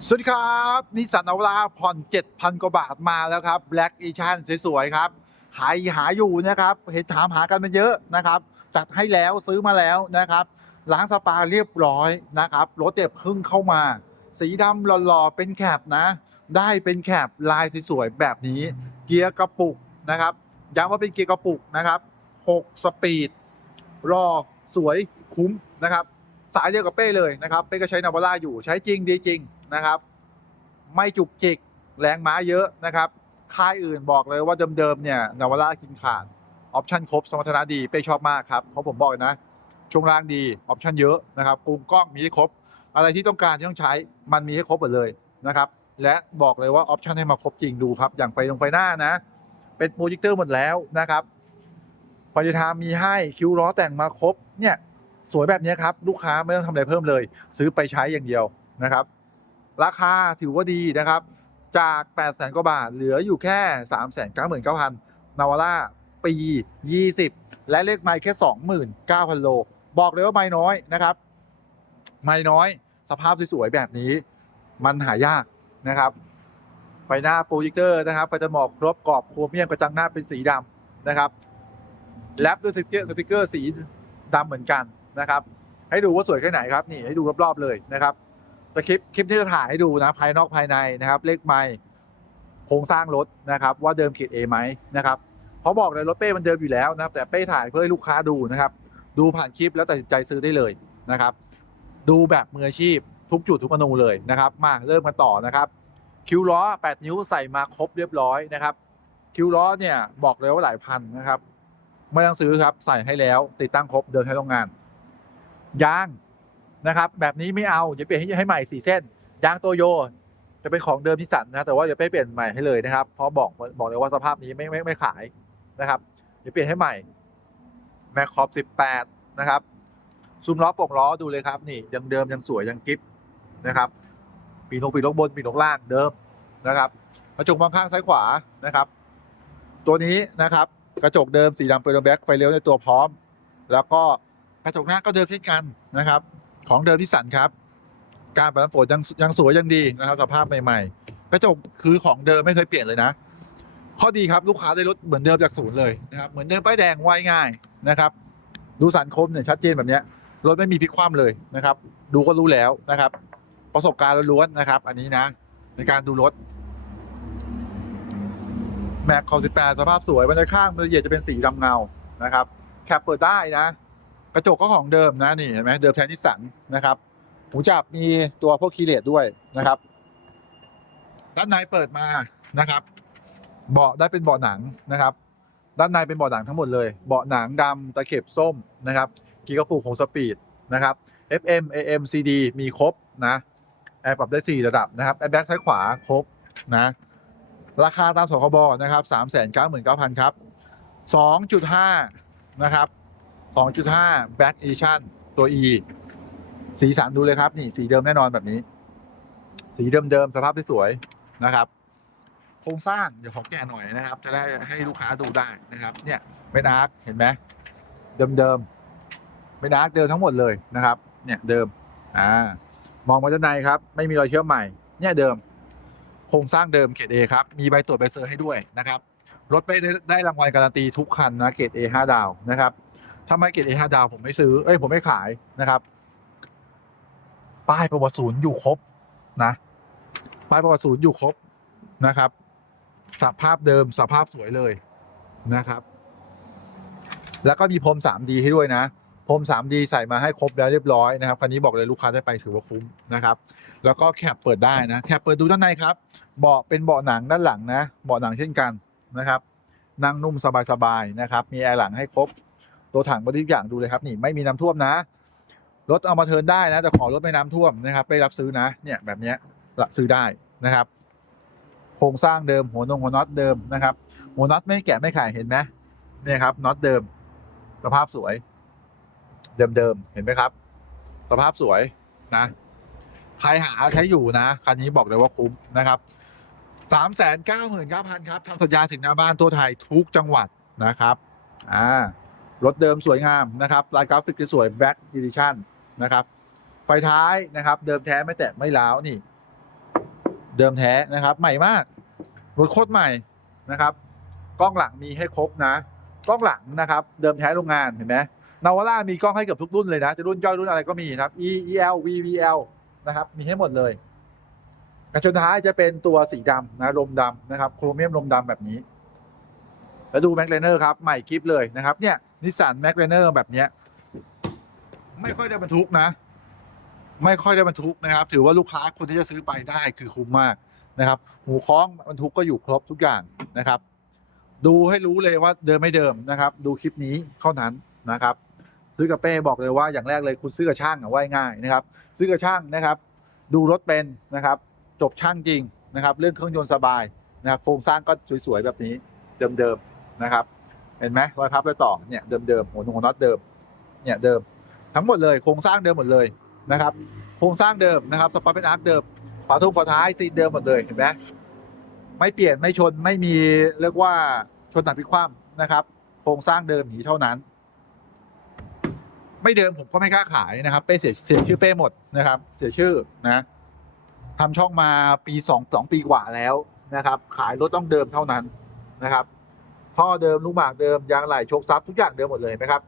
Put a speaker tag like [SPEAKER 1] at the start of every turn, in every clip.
[SPEAKER 1] สวัสดีครับนิสสันนาวาผ่อน 7,000 กว่าบาทมาแล้วครับ Black Edition สวยๆครับ ขายหาอยู่นะครับ เห็นถามหากันมาเยอะนะครับ จัดให้แล้วซื้อมาแล้วนะครับล้างสปาเรียบร้อยนะครับ รถเจ็บพิ่งเข้ามา สีดำหล่อๆ เป็นแคปนะ ได้เป็นแคปลายสวยๆ แบบนี้ เกียร์กระปุกนะครับย้ำว่าเป็นเกียร์กระปุกนะครับ 6 สปีด รอสวยคุ้มนะครับ สายเดียวกับเป้เลยนะครับ เป้ก็ใช้นาวาร่าอยู่ใช้จริงดีจริง นะครับ ไม่จุกจิกแรงม้าเยอะนะครับ ค่ายอื่นบอกเลยว่าเดิมๆเนี่ยนาวาร่ากินขาดออปชั่นครบสมรรถนะดีเป้ชอบมากครับเพราะผมบอกนะช่วงล่างดีออปชั่นเยอะนะครับปุ่มกล้องมีให้ครบ อะไรที่ต้องการที่ต้องใช้มันมีให้ครบหมดเลยนะครับ และบอกเลยว่าออปชั่นให้มาครบจริงดูครับ อย่างไฟตรงไฟหน้านะ เป็นโปรเจคเตอร์หมดแล้วนะครับไฟทามีให้คิ้วล้อแต่งมาครบเนี่ยสวยแบบนี้ครับ ลูกค้าไม่ต้องทำอะไรเพิ่มเลย ซื้อไปใช้อย่างเดียวนะครับ ราคาถือว่าดีนะครับ จาก 8 0 0 0 0 0กว่าบาท เหลืออยู่แค่ 3 9 9 0 0 0 นาวาร่าปี 20 และเลขไมล์แค่ 29,000 โล บอกเลยว่าไม่น้อยนะครับ ไม่น้อย สภาพสวยๆแบบนี้ มันหายากนะครับ ไฟหน้าโปรเจคเตอร์นะครับ ไฟจมูกครบกรอบโครเมียมกระจังหน้าเป็นสีดำนะครับแลปด้วยสติ๊กเกอร์สติ๊กเกอร์สีดำเหมือนกันนะครับ ให้ดูว่าสวยแค่ไหนครับ นี่ให้ดูรอบๆเลยนะครับ แต่คลิปคลิปที่จะถ่ายให้ดูนะ ภายนอกภายในนะครับ เลขไมล์โครงสร้างรถนะครับ ว่าเดิมเกรดเอไหมนะครับเพราะบอกเลยรถเป้มันเดิมอยู่แล้วนะครับแต่เป้ถ่ายเพื่อให้ลูกค้าดูนะครับ ดูผ่านคลิปแล้วตัดสินใจซื้อได้เลยนะครับ ดูแบบมืออาชีพทุกจุดทุกอนูเลยนะครับ มาเริ่มกันต่อนะครับ คิวล้อ 8 นิ้วใส่มาครบเรียบร้อยนะครับ คิวล้อเนี่ยบอกเลยว่าหลายพันนะครับไม่ต้องซื้อครับใส่ให้แล้ว ติดตั้งครบเดินให้โรงงานยาง นะครับแบบนี้ไม่เอาจะเปลี่ยนให้ให้ใหม่สี่เส้นยางโตโยจะเป็นของเดิมที่สันนะแต่ว่าจะไปเปลี่ยนใหม่ให้เลยนะครับเพราะบอกบอกเลยว่าสภาพนี้ไม่ไม่ไม่ขายนะครับเดี๋ยวเปลี่ยนให้ใหม่แมคคอป18 นะครับซุ้มล้อป่งล้อดูเลยครับนี่ยังเดิมยังสวยยังกิฟนะครับปีนกปีนกบนปีนกล่างเดิมนะครับกระจกมองข้างซ้ายขวานะครับ ตัวนี้นะครับกระจกเดิมสีดำเปโลแบ็กไฟเลี้ยวในตัวพร้อม แล้วก็กระจกหน้าก็เดิมเช่นกันนะครับ ของเดิมที่สันครับ การปัดน้ำฝนยังยังสวยยังดีนะครับ สภาพใหม่ๆกระจกคือของเดิมไม่เคยเปลี่ยนเลยนะ ข้อดีครับลูกค้าได้รถเหมือนเดิมจากศูนย์เลยนะครับเหมือนเดิมป้ายแดงไว้ง่ายนะครับ ดูสันคมเนี่ยชัดเจนแบบเนี้ยรถไม่มีพลิกคว่ำเลยนะครับ ดูก็รู้แล้วนะครับ ประสบการณ์ล้วนๆนะครับ อันนี้นะ ในการดูรถแม็กคอ18สภาพสวยบรรยากข้างละเอียดจะเป็นสีดำเงานะครับ แคปเปิดได้นะ กระจกก็ของเดิมนะนี่เห็นไหมเดิมแทนนิสสันนะครับหูจับมีตัวพวกคีเลตด้วยนะครับ ด้านในเปิดมานะครับ เบาะได้เป็นเบาะหนังนะครับ ด้านในเป็นเบาะหนังทั้งหมดเลย เบาะหนังดำตะเข็บส้มนะครับกีกระปุกของสปีดนะครับ FM AM CD มีครบนะแอร์ปรับได้ 4 ระดับนะครับแอร์แบ็กซ้ายขวาครบนะราคาตามสคบนะครับ 3 9 9 0 0 0 ครับ 2.5 นะครับ 2.5 Black Edition ตัว E สีสันดูเลยครับ นี่สีเดิมแน่นอนแบบนี้ สีเดิมๆสภาพที่สวยนะครับ โครงสร้างเดี๋ยวขอแกะหน่อยนะครับ จะได้ให้ลูกค้าดูได้นะครับ เนี่ยเป็นอาร์คเห็นไหมเดิมๆเป็นอาร์คเดิมทั้งหมดเลยนะครับ เนี่ยเดิมอ่ามองมาด้านในครับ ไม่มีรอยเชื่อมใหม่ เนี่ยเดิม โครงสร้างเดิมเกรด A ครับมีใบตรวจใบเซอร์ให้ด้วยนะครับรถไปได้ได้รางวัลการันตีทุกคันนะเกรด A 5ดาวนะครับ ถ้าไม่เกรด A 5ดาวผมไม่ซื้อ เอ้ยผมไม่ขายนะครับ ป้ายประวัติศูนย์อยู่ครบนะ ป้ายประวัติศูนย์อยู่ครบนะครับ สภาพเดิมสภาพสวยเลยนะครับ แล้วก็มีพรม 3D ให้ด้วยนะพรม 3D ใส่มาให้ครบแล้วเรียบร้อยนะครับคันนี้บอกเลยลูกค้าได้ไปถือว่าคุ้มนะครับ แล้วก็แคปเปิดได้นะแคปเปิดดูด้านในครับเบาะเป็นเบาะหนังด้านหลังนะเบาะหนังเช่นกันนะครับ นั่งนุ่มสบายๆนะครับ มีแอร์หลังให้ครบ ตัวถังบรทุกอย่างดูเลยครับนี่ไม่มีน้ำท่วมนะรถเอามาเทินได้นะแต่ขอรถไม่น้ำท่วมนะครับ ไปรับซื้อนะเนี่ยแบบนี้รับซื้อได้นะครับ โครงสร้างเดิมหัวนงหัวน็อตเดิมนะครับหัวน็อตไม่แกะไม่ขายเห็นไหมเนี่ยครับน็อตเดิม สภาพสวย เดิมๆเห็นไหมครับ สภาพสวยนะ ใครหาใช้อยู่นะคันนี้บอกเลยว่าคุ้มนะครับสามแสนเก้าหมื่นเก้าพันครับทำสัญญาถึงหน้าบ้านตัวไทยทุกจังหวัดนะครับ อ่า รถเดิมสวยงามนะครับลายกราฟิกสวย Black Edition นะครับไฟท้ายนะครับ เดิมแท้ไม่แตกไม่ล้าวนี่ เดิมแท้นะครับ ใหม่มากรถโคตรใหม่นะครับกล้องหลังมีให้ครบนะกล้องหลังนะครับ เดิมแท้โรงงานเห็นไหมนาวาร่ามีกล้องให้เกือบทุกรุ่นเลยนะจะรุ่นย่อยรุ่นอะไรก็มีครับ E E L V V L นะครับ มีให้หมดเลย กระชนท้ายจะเป็นตัวสีดำนะลมดำนะครับ โครเมียมลมดำแบบนี้ แล้วดูแม็กเลเนอร์ครับ ใหม่กิฟเลยนะครับ เนี่ยนิสสันแม็กเลเนอร์แบบเนี้ยไม่ค่อยได้บรรทุกนะ ไม่ค่อยได้บรรทุกนะครับ ถือว่าลูกค้าคนที่จะซื้อไปได้คือคุ้มมากนะครับ หูคล้องบรรทุกก็อยู่ครบทุกอย่างนะครับ ดูให้รู้เลยว่าเดิมไม่เดิมนะครับ ดูคลิปนี้เท่านั้นนะครับ ซื้อกับเป้บอกเลยว่าอย่างแรกเลยคุณซื้อกับช่างอะว่ายง่ายนะครับ ซื้อกับช่างนะครับ ดูรถเป็นนะครับ จบช่างจริงนะครับ เรื่องเครื่องยนต์สบายนะครับโครงสร้างก็สวยๆแบบนี้เดิมๆ นะครับเห็นไหมรอยพับรอยต่อเนี่ยเดิมๆหัวหัวน็อตเดิมเนี่ยเดิมทั้งหมดเลยโครงสร้างเดิมหมดเลยนะครับโครงสร้างเดิมนะครับสปอร์ตเป็นอาร์คเดิมฝาทุกฝาท้ายซีเดิมหมดเลยเห็นไหมไม่เปลี่ยนไม่ชนไม่มีเรียกว่าชนหนักพิความนะครับ โครงสร้างเดิมอย่างนี้เท่านั้น ไม่เดิมผมก็ไม่กล้าขายนะครับเป้เสียเสียชื่อเป้หมดนะครับ เสียชื่อนะทำช่องมาปีสองสองปีกว่าแล้วนะครับ ขายรถต้องเดิมเท่านั้นนะครับ ท่อเดิมลูกหมากเดิมยางไหล่โชคซับทุกอย่างเดิมหมดเลยนไหมครับ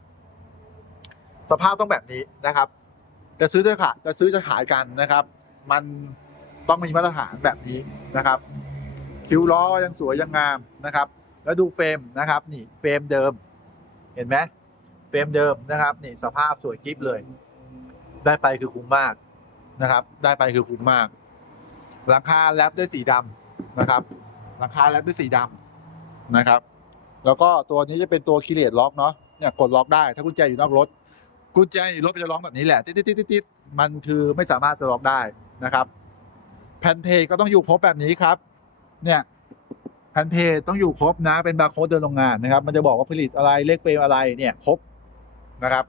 [SPEAKER 1] สภาพต้องแบบนี้นะครับ จะซื้อจะขายจะซื้อจะขายกันนะครับ มันต้องมีมาตรฐานแบบนี้นะครับ คิวล้อยังสวยยังงามนะครับ แล้วดูเฟรมนะครับ นี่เฟรมเดิม เห็นไหมเฟรมเดิมนะครับ นี่สภาพสวยกิ๊บเลย ได้ไปคือคุ้มมากนะครับ ได้ไปคือคุ้มมากหลังคาแรปด้วยสีดำนะครับหลังคาแรปด้วยสีดำนะครับ แล้วก็ตัวนี้จะเป็นตัวคีเลตล็อกเนาะเนี่ยกดล็อกได้ถ้ากุญแจอยู่นอกรถ กุญแจรถมันจะร้องแบบนี้แหละ ติดติดติดติดมันคือไม่สามารถจะล็อกได้นะครับแผ่นเพก็ต้องอยู่ครบแบบนี้ครับ เนี่ยแผ่นเพต้องอยู่ครบนะเป็นบาร์โค้ดเดินโรงงานนะครับ มันจะบอกว่าผลิตอะไรเลขเฟรมอะไรเนี่ยครบนะครับ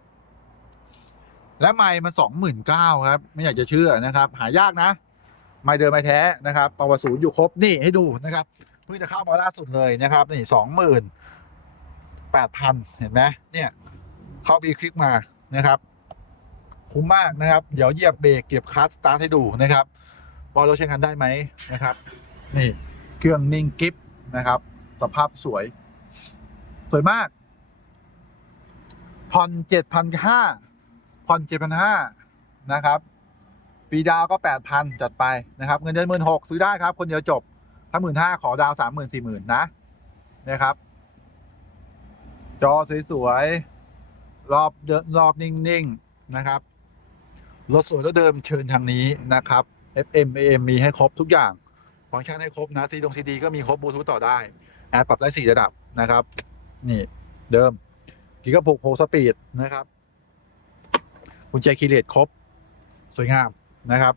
[SPEAKER 1] และไม้มันสองหมื่นเก้าครับ ไม่อยากจะเชื่อนะครับ หายากนะ ไม้เดิมไม้แท้นะครับประวัติศูนย์อยู่ครบนี่ให้ดูนะครับเพิ่งจะเข้ามาล่าสุดเลยนะครับนี่สองหมื่น แปดพันเห็นไหมเนี่ยเข้าบีคลิกมานะครับ คุ้มมากนะครับ เดี๋ยวเหยียบเบรกเก็บคลัสสตาร์ทให้ดูนะครับว่าเราใช้งานได้ไหมนะครับ นี่เครื่องนิ่งกิฟนะครับ สภาพสวย สวยมากผ่อนเจ็ดพันห้าผ่อนเจ็ดพันห้านะครับปีดาวก็แปดพันจัดไปนะครับ เงินเดือนหมื่นหกซื้อได้ครับ คนเดียวจบ ถ้าหมื่นห้าขอดาวสามหมื่นสี่หมื่นนะนะครับ จอสวยๆ รอบเดินรอบนิ่งๆ นะครับ รถสวยรถเดิมเชิญทางนี้นะครับ FM AM มีให้ครบทุกอย่าง ฟังก์ชันให้ครบนะซีดงซีดีก็มีครบบลูทูธต่อได้แอร์ปรับได้ 4 ระดับนะครับ นี่เดิมกิกะปุกโฮสปีดนะครับกุญแจคีย์เลสครบ สวยงามนะครับ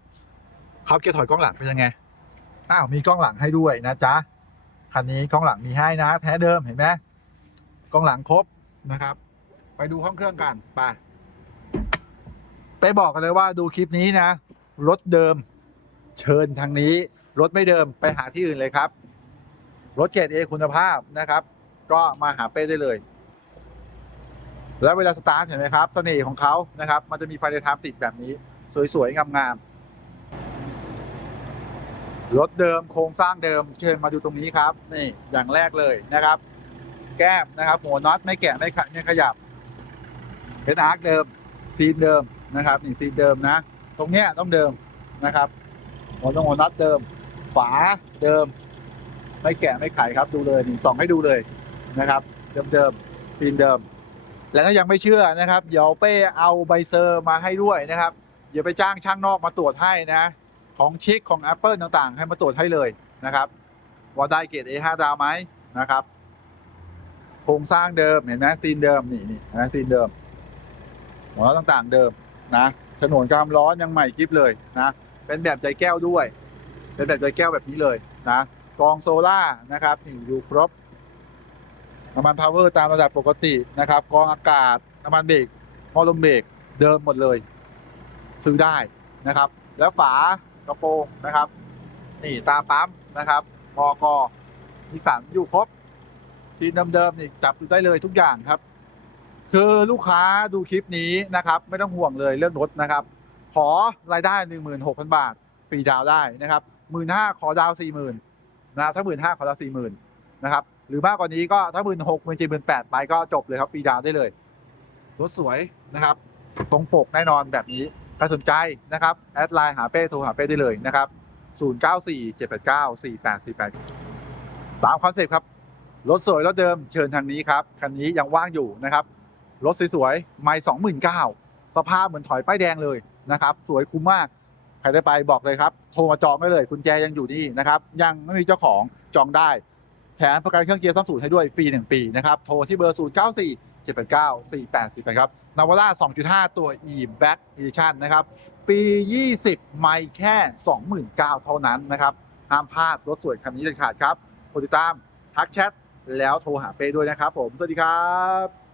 [SPEAKER 1] เขาเกียร์ถอยกล้องหลังเป็นยังไง อ้าว มีกล้องหลังให้ด้วยนะจ๊ะ คันนี้กล้องหลังมีให้นะ แท้เดิมเห็นไหม กล้องหลังครบนะครับ ไปดูห้องเครื่องกันไปไปบอกกันเลยว่าดูคลิปนี้นะ รถเดิม เชิญทางนี้ รถไม่เดิมไปหาที่อื่นเลยครับ รถเกรดเอคุณภาพนะครับ ก็มาหาเป้ได้เลย แล้วเวลาสตาร์ทเห็นไหมครับเสน่ห์ของเขานะครับ มันจะมีไฟเดทามติดแบบนี้ สวย ๆ งามๆรถเดิมโครงสร้างเดิมเชิญมาดูตรงนี้ครับ นี่อย่างแรกเลยนะครับ แก้มนะครับหัวน็อตไม่แกะไม่ขไม่ขยับ เป็นอาร์คเดิมซีนเดิมนะครับนี่ซีนเดิมนะ ตรงเนี้ยต้องเดิมนะครับหัวตรงหัวน็อตเดิม ฝาเดิม ไม่แกะไม่ไขครับดูเลยนี่ส่องให้ดูเลยนะครับ เดิมเดิมซีนเดิม และถ้ายังไม่เชื่อนะครับ เดี๋ยวเป้เอาใบเซอร์มาให้ด้วยนะครับอย่าไปจ้างช่างนอกมาตรวจให้นะ ของชิคของ Apple ต่างๆ ให้มาตรวจให้เลยนะครับว่าได้เกรด A5 ดาวไหมนะครับ ครงสร้างเดิมเห็นไหมซีนเดิมนี่นี่นะซีนเดิม หัวต่างๆเดิมนะถนนกามร้อนยังใหม่กิฟเลยนะเป็นแบบใจแก้วด้วย เป็นแบบใจแก้วแบบนี้เลยนะกองโซล่านะครับนี่อยู่ครบน้ำมันพาวเวอร์ตามระดับปกตินะครับ กองอากาศน้ำมันเบรกมอลมเบรกเดิมหมดเลย ซื้อได้นะครับ แล้วฝากระโปรงนะครับ นี่ตาปั๊มนะครับมอกอนิสสันอยู่ครบ ซีนเดิมๆนี่จับอยู่ได้เลยทุกอย่างครับ คือลูกค้าดูคลิปนี้นะครับ ไม่ต้องห่วงเลยเรื่องรถนะครับ ขอรายได้ 16,000 บาทฟรีดาวได้นะครับหมื่นห้าขอดาวสี่หมื่นนะครับถ้าหมื่นห้าขอดาวสี่หมื่นนะครับหรือมากกว่านี้ก็ถ้าหมื่นหกหมื่นเจ็ดหมื่นแปดไปก็จบเลยครับฟรีดาวได้เลยรถสวยนะครับ ตรงปกแน่นอนแบบนี้ใครสนใจนะครับแอดไลน์หาเป้โทรหาเป้ได้เลยนะครับ 0 9 4 7 8 9 4 8 4 8 ตามคอนเซ็ปต์ครับ รถสวยรถเดิมเชิญทางนี้ครับ คันนี้ยังว่างอยู่นะครับ รถสวยๆ ไม่สองหมื่นเก้าสภาพเหมือนถอยป้ายแดงเลยนะครับ สวยคุ้มมาก ใครได้ไปบอกเลยครับ โทรมาจองได้เลยกุญแจยังอยู่นี่นะครับ ยังไม่มีเจ้าของจองได้ แถมประกันเครื่องเกียร์ซ่อมสูตรให้ด้วยฟรีหนึ่งปีนะครับ โทรที่เบอร์0 9 4 7 8 9 4 8 4 8ครับนาวาร่า2.5ตัว e back edition นะครับ ปี 20 ไม่แค่29,000เท่านั้นนะครับ ห้ามพลาดรถสวยคันนี้เด็ดขาดครับกดติดตามทักแชท แล้วโทรหาเป้ด้วยนะครับผม สวัสดีครับ